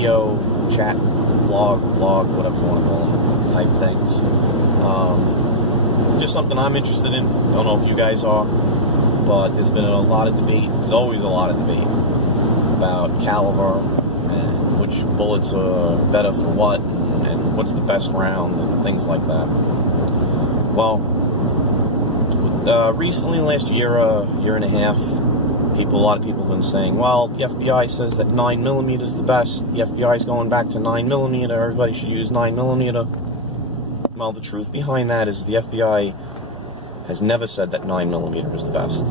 video, chat, vlog, blog, whatever you want to call them, type things. Just something I'm interested in. I don't know if you guys are, but there's been a lot of debate. There's always a lot of debate about caliber and which bullets are better for what, and what's the best round, and things like that. Well, recently, last year and a half, a lot of people have been saying, well, the FBI says that 9mm is the best. The FBI is going back to 9mm. Everybody should use 9mm. Well, the truth behind that is the FBI has never said that 9mm is the best.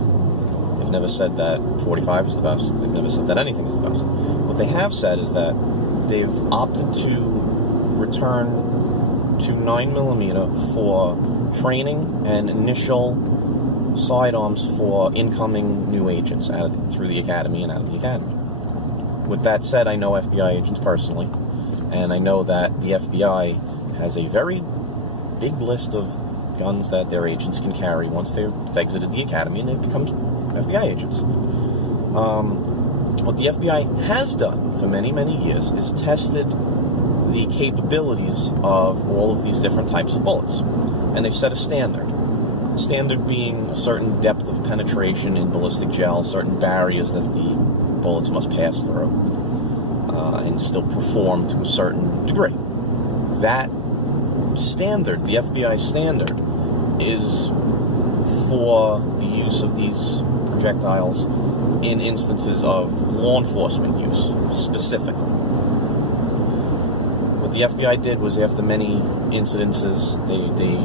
They've never said that 45 is the best. They've never said that anything is the best. What they have said is that they've opted to return to 9mm for training and initial sidearms for incoming new agents through the academy and out of the academy. With that said, I know FBI agents personally, and I know that the FBI has a very big list of guns that their agents can carry once they've exited the academy and they've become FBI agents. What the FBI has done for many, many years is tested the capabilities of all of these different types of bullets, and they've set a standard. Standard being a certain depth of penetration in ballistic gel, certain barriers that the bullets must pass through, and still perform to a certain degree. That standard, the FBI standard, is for the use of these projectiles in instances of law enforcement use, specifically. What the FBI did was, after many incidences, they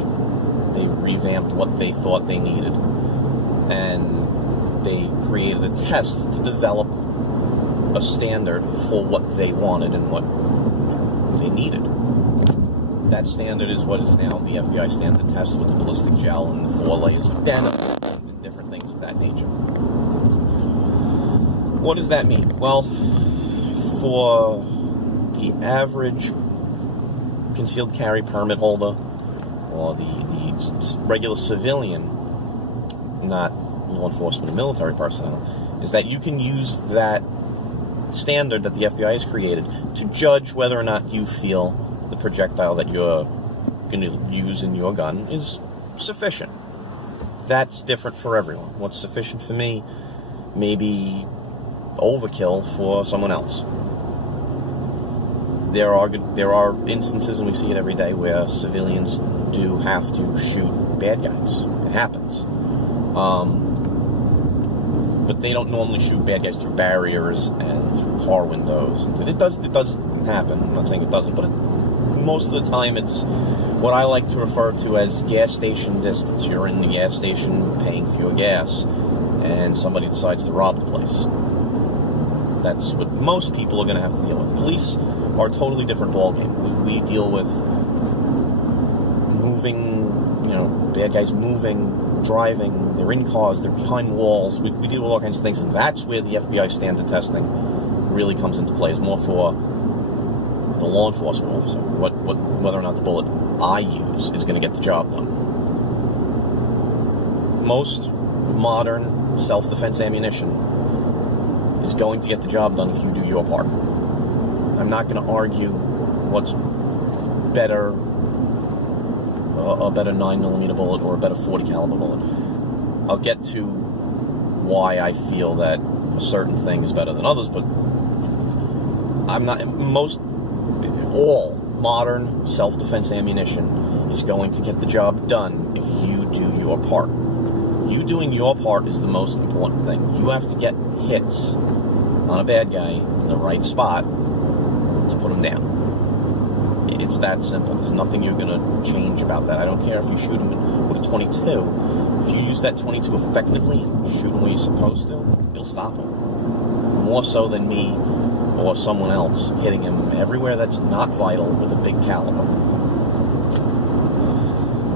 revamped what they thought they needed, and they created a test to develop a standard for what they wanted and what they needed. That standard is what is now the FBI standard test with the ballistic gel and the 4 layers of denim and different things of that nature. What does that mean? Well, for the average concealed carry permit holder, or the regular civilian, not law enforcement and military personnel, is that you can use that standard that the FBI has created to judge whether or not you feel the projectile that you're going to use in your gun is sufficient. That's different for everyone. What's sufficient for me may be overkill for someone else. There are instances, and we see it every day, where civilians do have to shoot bad guys. It happens. But they don't normally shoot bad guys through barriers and through car windows. It does happen. I'm not saying it doesn't, but most of the time it's what I like to refer to as gas station distance. You're in the gas station paying for your gas, and somebody decides to rob the place. That's what most people are going to have to deal with. Police are a totally different ballgame. We deal with moving, bad guys moving, driving, they're in cars, they're behind walls. We deal with all kinds of things, and that's where the FBI standard testing really comes into play. It's more for the law enforcement officer, whether or not the bullet I use is going to get the job done. Most modern self-defense ammunition is going to get the job done if you do your part. I'm not going to argue what's better, a better 9mm bullet or a better 40 caliber bullet. I'll get to why I feel that a certain thing is better than others, but all modern self-defense ammunition is going to get the job done if you do your part. You doing your part is the most important thing. You have to get hits on a bad guy in the right spot to put him down. It's that simple. There's nothing you're going to change about that. I don't care if you shoot him with a 22. If you use that 22 effectively and shoot him where you're supposed to, you'll stop him. More so than me or someone else hitting him everywhere that's not vital with a big caliber.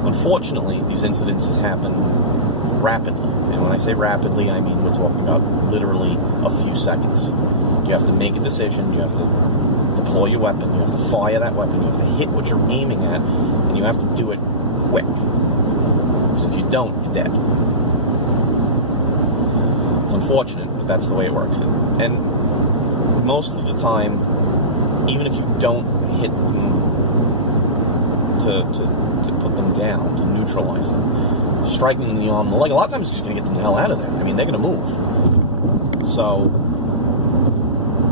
Unfortunately, these incidences happen rapidly. And when I say rapidly, I mean we're talking about literally a few seconds. You have to make a decision. You have to deploy your weapon. You have to fire that weapon. You have to hit what you're aiming at. And you have to do it quick. Because if you don't, you're dead. It's unfortunate, but that's the way it works. And most of the time, even if you don't hit them to put them down, to neutralize them, striking them on the leg, a lot of times it's just going to get them the hell out of there. I mean, they're going to move. So,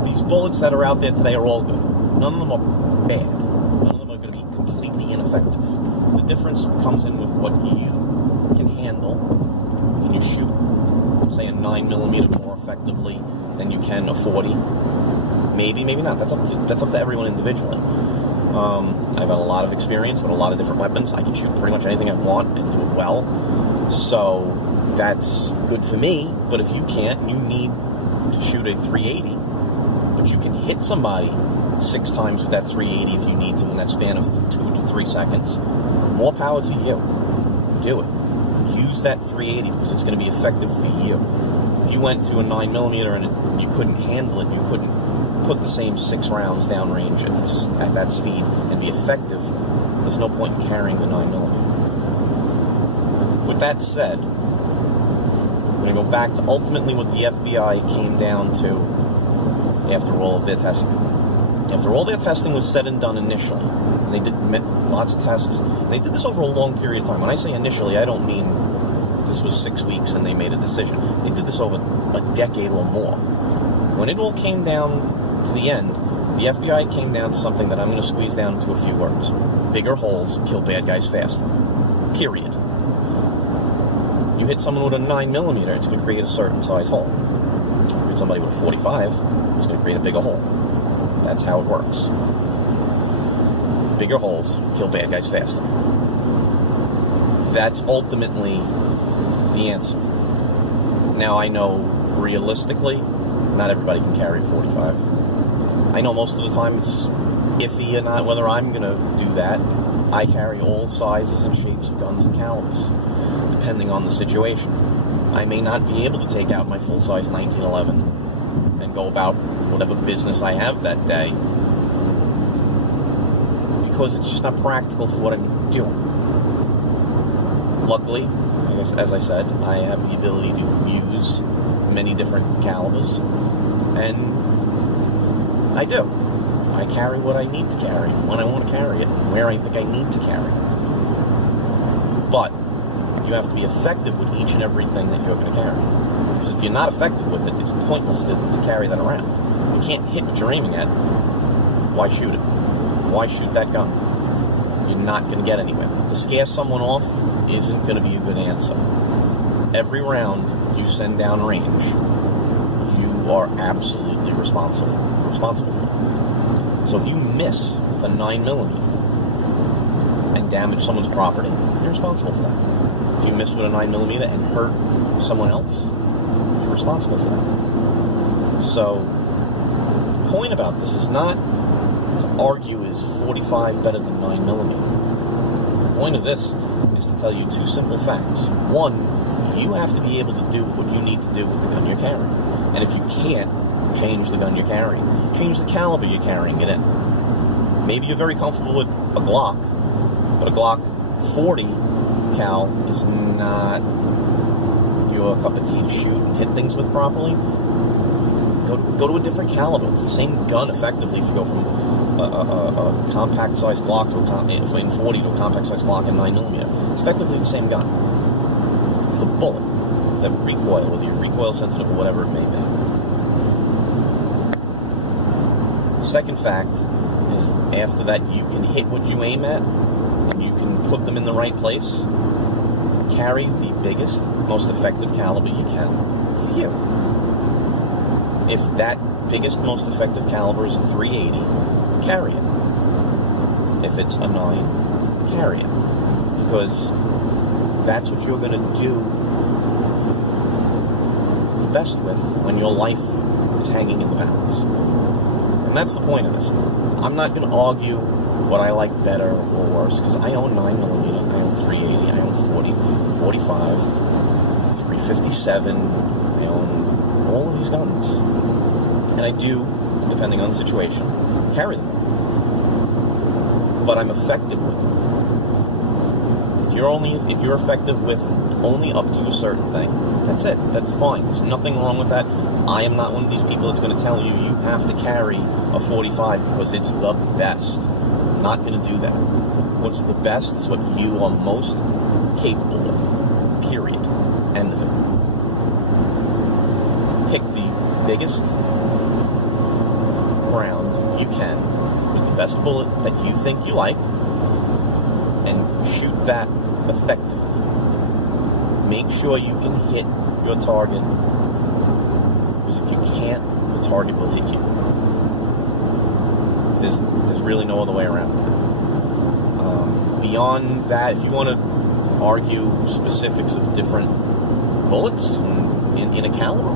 these bullets that are out there today are all good. None of them are bad. None of them are going to be completely ineffective. The difference comes in with what you can handle when you shoot. Say a 9mm more effectively than you can a 40. Maybe, maybe not. That's up to everyone individually. I've had a lot of experience with a lot of different weapons. I can shoot pretty much anything I want and do it well. So that's good for me. But if you can't, you need to shoot a 380. But you can hit somebody 6 times with that 380 if you need to in that span of 2 to 3 seconds. More power to you. Do it. Use that 380 because it's going to be effective for you. If you went to a 9mm and you couldn't handle it, you couldn't put the same 6 rounds downrange at that speed and be effective, there's no point in carrying the 9mm. With that said, we're going to go back to ultimately what the FBI came down to after all of their testing. After all their testing was said and done initially, and they did lots of tests, and they did this over a long period of time. When I say initially, I don't mean this was 6 weeks and they made a decision. They did this over a decade or more. When it all came down to the end, the FBI came down to something that I'm going to squeeze down into a few words. Bigger holes kill bad guys faster. Period. You hit someone with a 9mm, it's going to create a certain size hole. You hit somebody with a 45, it's going to create a bigger hole. That's how it works. Bigger holes kill bad guys faster. That's ultimately the answer. Now, I know realistically, not everybody can carry a 45. I know most of the time it's iffy or not whether I'm going to do that. I carry all sizes and shapes of guns and calibers, depending on the situation. I may not be able to take out my full-size 1911 and go about whatever business I have that day because it's just not practical for what I'm doing. Luckily, as I said, I have the ability to use many different calibers, and I do. I carry what I need to carry, when I want to carry it, and where I think I need to carry it. But you have to be effective with each and everything that you're going to carry. Because if you're not effective with it, it's pointless to carry that around. If you can't hit what you're aiming at, why shoot it? Why shoot that gun? You're not going to get anywhere. To scare someone off isn't going to be a good answer. Every round you send down range, you are absolutely responsible for. So if you miss with a 9mm and damage someone's property, you're responsible for that. If you miss with a 9mm and hurt someone else, you're responsible for that. So the point about this is not to argue is 45 better than 9mm. The point of this is to tell you 2 simple facts. One, you have to be able to do what you need to do with the gun you're carrying. And if you can't, change the gun you're carrying. Change the caliber you're carrying it in. Maybe you're very comfortable with a Glock, but a Glock 40 cal is not your cup of tea to shoot and hit things with properly. Go to a different caliber. It's the same gun effectively if you go from a compact size Glock to in 40 to a compact size Glock and 9mm. It's effectively the same gun. It's the bullet, that recoil, whether you're recoil sensitive or whatever it may be. Second fact is after that you can hit what you aim at and you can put them in the right place. Carry the biggest, most effective caliber you can for you. If that biggest, most effective caliber is a 380, carry it. If it's a 9, carry it. Because that's what you're going to do the best with when your life is hanging in the balance. And that's the point of this. I'm not going to argue what I like better or worse, because I own 9mm, I own 380, I own 40, 45, 357, I own all of these guns. And I do, depending on the situation, carry them. But I'm effective with them. If you're effective with only up to a certain thing, that's it. That's fine. There's nothing wrong with that. I am not one of these people that's going to tell you you have to carry a 45 because it's the best. I'm not going to do that. What's the best is what you are most capable of. Period. End of it. Pick the biggest round you can with the best bullet that you think you like and shoot that effectively. Make sure you can hit your target, because if you can't, the target will hit you. There's really no other way around it. Beyond that, if you want to argue specifics of different bullets in a caliber,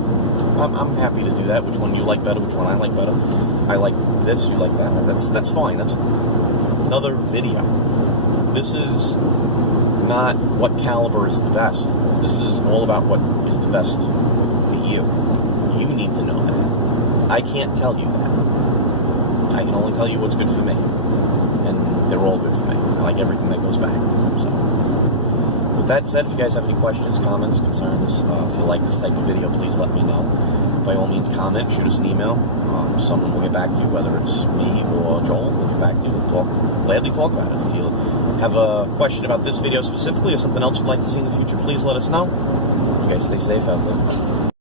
I'm happy to do that. Which one you like better, which one I like better. I like this, you like that. That's fine. That's another video. This is not what caliber is the best. This is all about what is the best for you. You need to know that. I can't tell you that. I can only tell you what's good for me. And they're all good for me. I like everything that goes back. So, with that said, if you guys have any questions, comments, concerns, if you like this type of video, please let me know. By all means, comment, shoot us an email. Someone will get back to you, whether it's me or Joel. We'll get back to you and gladly talk about it. If you have a question about this video specifically or something else you'd like to see in the future, please let us know. You guys stay safe out there.